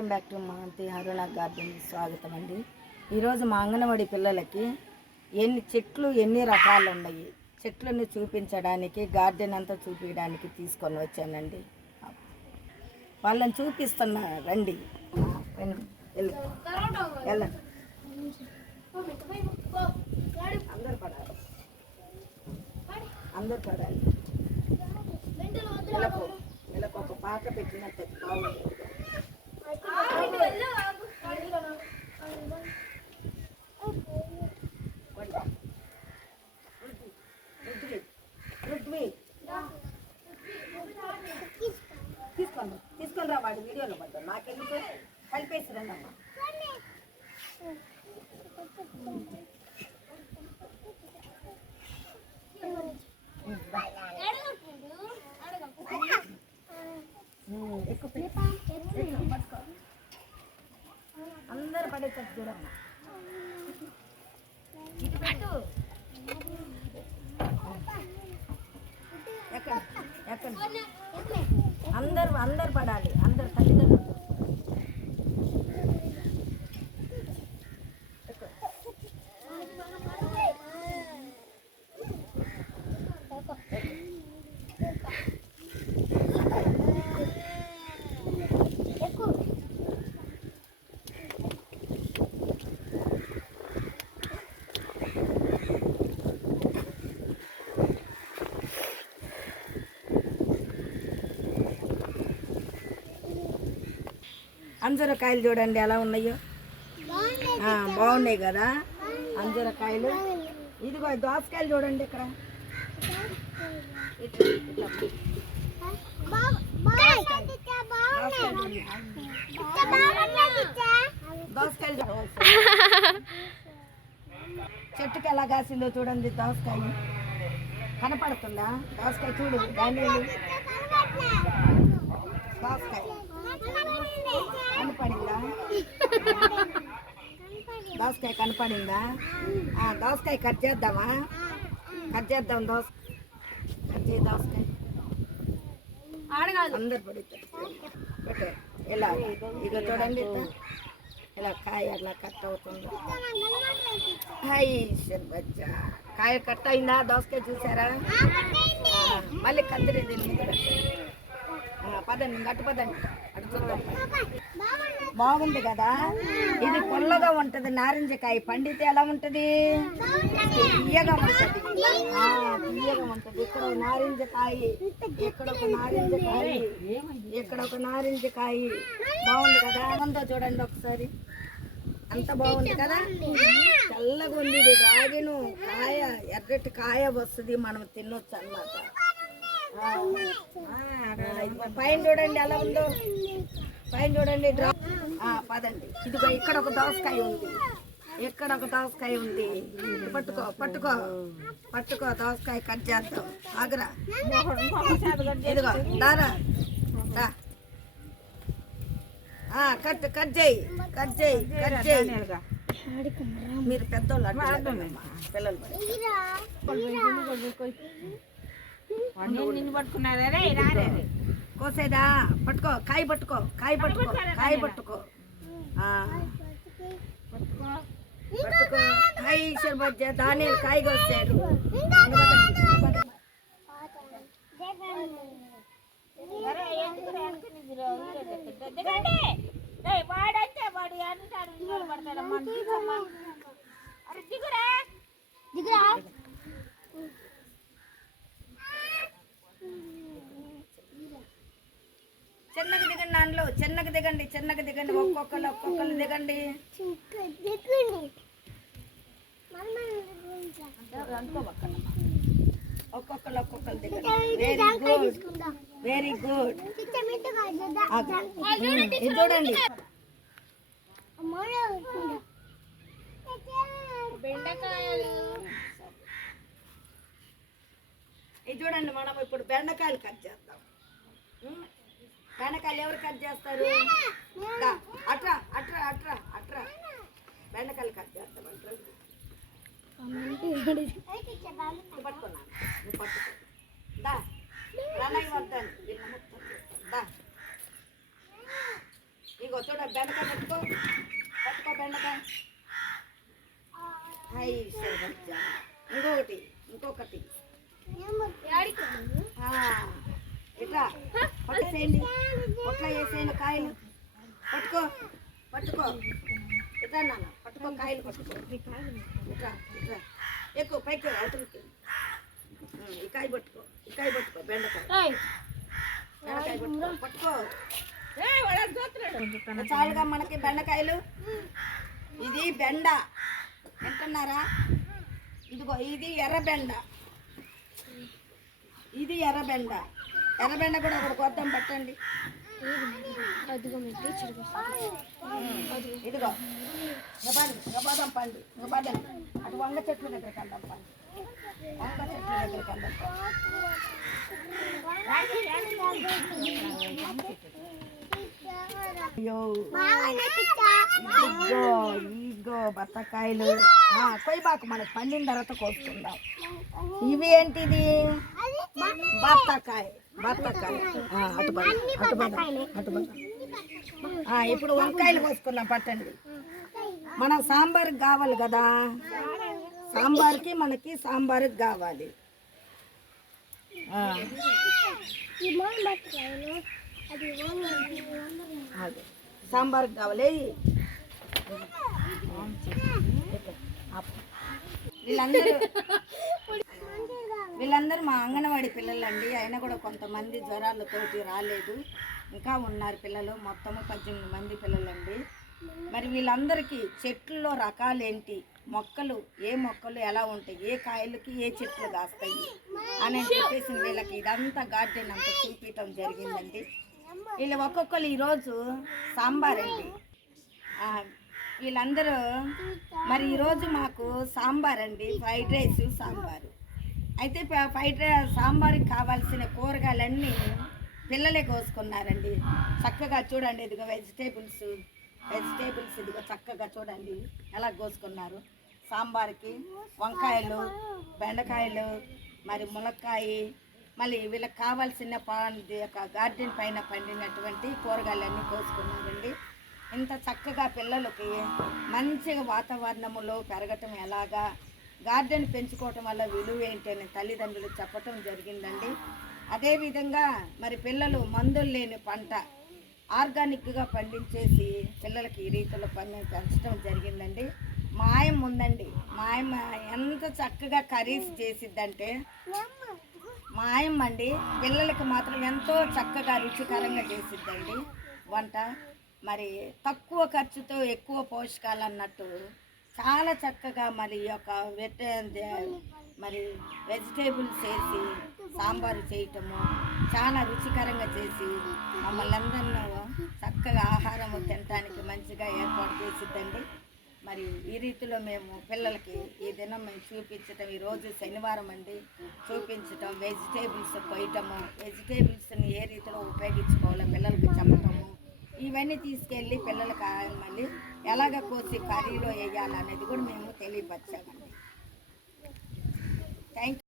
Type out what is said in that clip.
Welcome back to మాంతి Aruna garden స్వాగతం అండి. ఈరోజు మా అంగన్వాడీ పిల్లలకి ఎన్ని రకాలు ఉన్నాయి చెట్లను చూపించడానికి, గార్డెన్ అంతా చూపించడానికి తీసుకొని వచ్చానండి. వాళ్ళని చూపిస్తున్నా రండి. అందరు పడాలి. వీళ్ళకు ఒక పాట పెట్టినట్టు బాగుంది. తీసుకొని రా, వాడి వీడియోలో పడ్డా నాకెందుకు కలిపేసి రండమ్మా. అందరు పడేటట్టు చూడమ్మా. ఎక్కడ ఎక్కడ అందరు పడాలి, అందరు తల్లిదండ్రులు. అంజూరకాయలు చూడండి ఎలా ఉన్నాయో, బాగున్నాయి కదా అంజూరకాయలు. ఇదిగో దోసకాయలు చూడండి ఇక్కడ. దోసకాయలు చెట్టుకి ఎలా కాసిందో చూడండి. దోసకాయ కనపడుతుందా? దోసకాయ చూడు, దాని దోసకాయ కనపడిందా? దోసకాయ కనపడిందా? దోసకాయ కట్ చేద్దామా? కట్ చేద్దాం. కట్ చేయి దోసకాయ. అందరు పడుతుంది ఇలా. ఇక చూడండి ఇలా కాయ అట్లా కట్ అవుతుంది. కాయ కట్ అయిందా? దోసకాయ చూసారా? మళ్ళీ కత్తిరి దీన్ని కూడా. పదండి, గట్టు పదండి. అటు చూద్దాం. బాగుంది కదా. ఇది పొల్లగా ఉంటుంది. నారింజకాయ పండితే ఎలా ఉంటుంది? తీయగా ఉంటుంది. తీయగా ఉంటుంది. ఇక్కడ నారింజకాయ, ఇక్కడ ఒక నారింజకాయ, ఇక్కడ ఒక నారింజకాయ. బాగుంది కదా. ఉందో చూడండి ఒకసారి. అంత బాగుంది కదా. తెల్లగా ఉంది. ఇది డ్రాగను కాయ, ఎర్రటి కాయ వస్తుంది, మనం తినొచ్చు అన్నమాట. పైన చూడండి ఎలా ఉందో. పైన చూడండి. పదండి. ఇదిగో ఇక్కడ ఒక దోసకాయ ఉంది, ఇక్కడ ఒక దోసకాయ ఉంది. పట్టుకో పట్టుకో పట్టుకో. దోసకాయ కట్ చేద్దాం. ఆగరా. ఇదిగో దారా. కట్ కట్ చేయి, కట్ చేయి, కట్ చేయి. మీరు పెద్దోళ్ళు, పిల్లలు కోసేదా? పట్టుకో, కాయ పట్టుకో, కాయ పట్టుకో, కాయ పట్టుకో, పట్టుకో. కాయ షర్బత్ దాని కాయ కోసాడు. చిన్నగా దిగండి. దాంట్లో చిన్నగా దిగండి, చిన్నగా దిగండి. ఒక్కొక్కరు దిగండి. ఒక్కొక్కరు దిగండి. Very good. ఇది చూడండి. ఇది చూడండి. మనం ఇప్పుడు బెండకాయలు కట్ చేద్దాం. బెండకాయలు ఎవరు కట్ చేస్తారు? అట్రా అట్రా అట్రా అట్రా. బెండకాయలు కట్ చేస్తాం. పట్టుకున్నా, పట్టుకో. దా ప్రణయ్ వద్దండి. ఇగో చూడ బెండకాయ పట్టుకో, పట్టుకో బెండకాయ. ఇంకొకటి ఇంకొకటి ఇట్లా పట్టేసేయండి, పొట్ల వేసేయండి కాయలు. పట్టుకో పట్టుకో, ఇట్లా నాన్న పట్టుకో, కాయలు పట్టుకో. ఇట్లా ఇట్లా ఎక్కువ పైకి అవతలకి. ఈ కాయ పట్టుకో, ఈ కాయ పట్టుకో, బెండకాయ బెండకాయ పట్టుకో, పట్టుకో. చాలుగా మనకి బెండకాయలు. ఇది బెండ వింటున్నారా? ఇదిగో ఇది ఎర్రబెండ, ఇది ఎర్రబెండ. ఎర్రబెండ కూడా ఒకటి కొద్దాం పట్టండి. ఇదిగో గబాదం పండు, గబాదం అటు వంగ చెట్ల దగ్గర కందాం పండు, వంగ చెట్ల దగ్గర కందాం. ఇగో బత్తకాయలు కొయ్యబాకు, మనకి పండిన తర్వాత కోసుకుందాం. ఇవి ఏంటిది? బత్తకాయ, బత్తకాయ. ఇప్పుడు వంకాయలు కోసుకున్నాం పట్టండి. మన సాంబార్కి కావాలి కదా, సాంబార్కి మనకి సాంబార్కి కావాలి. సాంబార్కి కావాలి. వీళ్ళందరూ మా అంగన్వాడీ పిల్లలండి. అయినా కూడా కొంతమంది జ్వరాలతోటి రాలేదు, ఇంకా ఉన్నారు పిల్లలు. మొత్తము 18 మంది పిల్లలండి. మరి వీళ్ళందరికీ చెట్లలో రకాలేంటి, మొక్కలు ఏ మొక్కలు ఎలా ఉంటాయి, ఏ కాయలకి ఏ చెట్లు కాస్తాయి అని చెప్పేసి వీళ్ళకి ఇదంతా గార్డెన్ అంతా చూపించడం జరిగిందండి. వీళ్ళు ఒక్కొక్కరు ఈరోజు సాంబార్ అండి. వీళ్ళందరూ మరి ఈరోజు మాకు సాంబార్ అండి, ఫ్రైడ్ రైస్ సాంబారు. అయితే ఫ్రైడ్ రైస్ సాంబార్కి కావాల్సిన కూరగాయలన్నీ పిల్లలే కోసుకున్నారండి. చక్కగా చూడండి, ఇదిగో వెజిటేబుల్స్ ఇదిగో చక్కగా చూడండి ఎలా కోసుకున్నారు. సాంబార్కి వంకాయలు, బెండకాయలు, మరి ములక్కాయ, మళ్ళీ వీళ్ళకి కావాల్సిన గార్డెన్ పైన పండినటువంటి కూరగాయలన్నీ కోసుకున్నారండి. ఇంత చక్కగా పిల్లలకి మంచిగా వాతావరణంలో పెరగటం ఎలాగా, గార్డెన్ పెంచుకోవటం వల్ల విలువ ఏంటని తల్లిదండ్రులు చెప్పటం జరిగిందండి. అదేవిధంగా మరి పిల్లలు మందులు లేని పంట ఆర్గానిక్గా పండించేసి పిల్లలకి ఈ రీతిలో పెంచడం జరిగిందండి. మాయం ఉందండి, మాయం ఎంత చక్కగా కర్రీస్ చేసిద్దంటే మాయం అండి. పిల్లలకి మాత్రం ఎంతో చక్కగా రుచికరంగా చేసిద్దండి వంట. మరి తక్కువ ఖర్చుతో ఎక్కువ పోషకాలు అన్నట్టు చాలా చక్కగా మరి ఈ యొక్క మరి వెజిటేబుల్స్ వేసి సాంబారు చేయటము చాలా రుచికరంగా చేసి మమ్మల్ని అందరిలో చక్కగా ఆహారం తినడానికి మంచిగా ఏర్పాటు చేసిద్దండి. మరి ఈ రీతిలో మేము పిల్లలకి ఈ దినం మేము చూపించటం, ఈరోజు శనివారం అండి, చూపించటం, వెజిటేబుల్స్ కొయ్యటము, వెజిటేబుల్స్ని ఏ రీతిలో ఉపయోగించుకోవాలో పిల్లలకి చెప్పటము, ఇవన్నీ తీసుకెళ్ళి పిల్లలకి మళ్ళీ ఎలాగ కోసి కర్రీలో వేయాలనేది కూడా మేము తెలియపరిచామండి. Thank you.